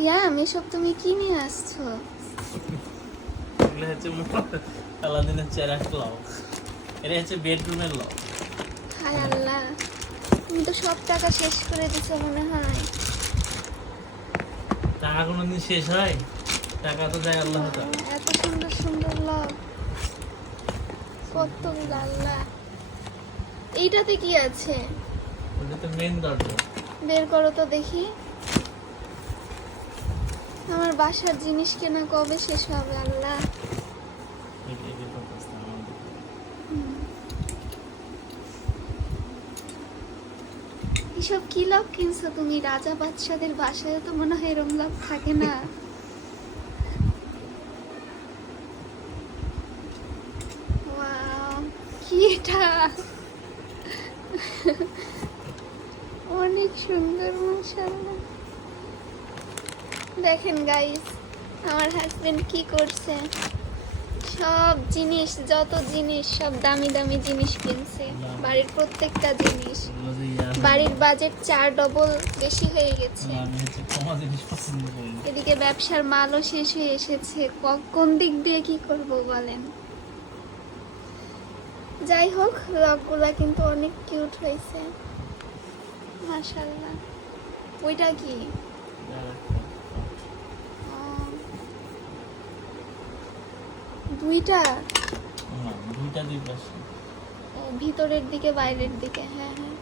সিয়াম এসব তুমি কি নিয়ে আসছো? এগুলো হচ্ছে আলাদিনের চেরাক লক এটা হচ্ছে বেডরুমের লক। হায় আল্লাহ তুমি তো সব টাকা শেষ করে দিছো মনে হয়। টাকা কোনোদিন শেষ হয়? টাকা তো যায় আল্লাহ। এত সুন্দর সুন্দর লক। কতগুলো আল্লাহ। এইটাতে কি আছে? ওটা তো মেন দরজা। বের করো তো দেখি। আমার বাসার জিনিস কেনা কবে শেষ হবে, আল্লাহ। এসব কি লক কিনছো তুমি? রাজা বাদশাদের বাসায় তো মনে হয় এরম লক থাকে না। কি এটা? অনেক সুন্দর, মাশাআল্লাহ। দেখেন গাইস আমার হাজবেন্ড কি করছে? সব জিনিস, যত জিনিস, সব দামি দামি জিনিস কিনছে। বাড়ির প্রত্যেকটা জিনিস। বাড়ির বাজেট চার ডবল বেশি হয়ে গেছে। এদিকে ব্যবসার মালও শেষ হয়ে এসেছে। কোন দিক দিয়ে কি করব বলেন? যাই হোক লকগুলা কিন্তু অনেক কিউট হয়েছে। মাশাল্লাহ ওইটা কি? দুইটা? না, দুইটা দুই পাশে। ভিতরের দিকে বাইরের দিকে হ্যাঁ হ্যাঁ।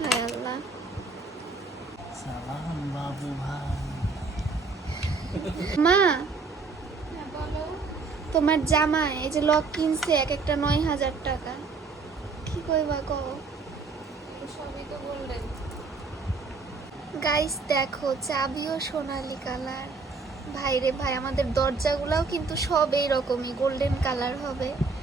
হায় আল্লাহ। সালাম বাবু ভাই। মা তোমার জামা এই যে লক কিনছে এক একটা নয় হাজার টাকা। কি কইবা কও? সবই তো বললেন। গাইস দেখো চাবিও সোনালি কালার। ভাই রে ভাই আমাদের দরজাগুলাও কিন্তু সব এই রকমই গোল্ডেন কালার হবে।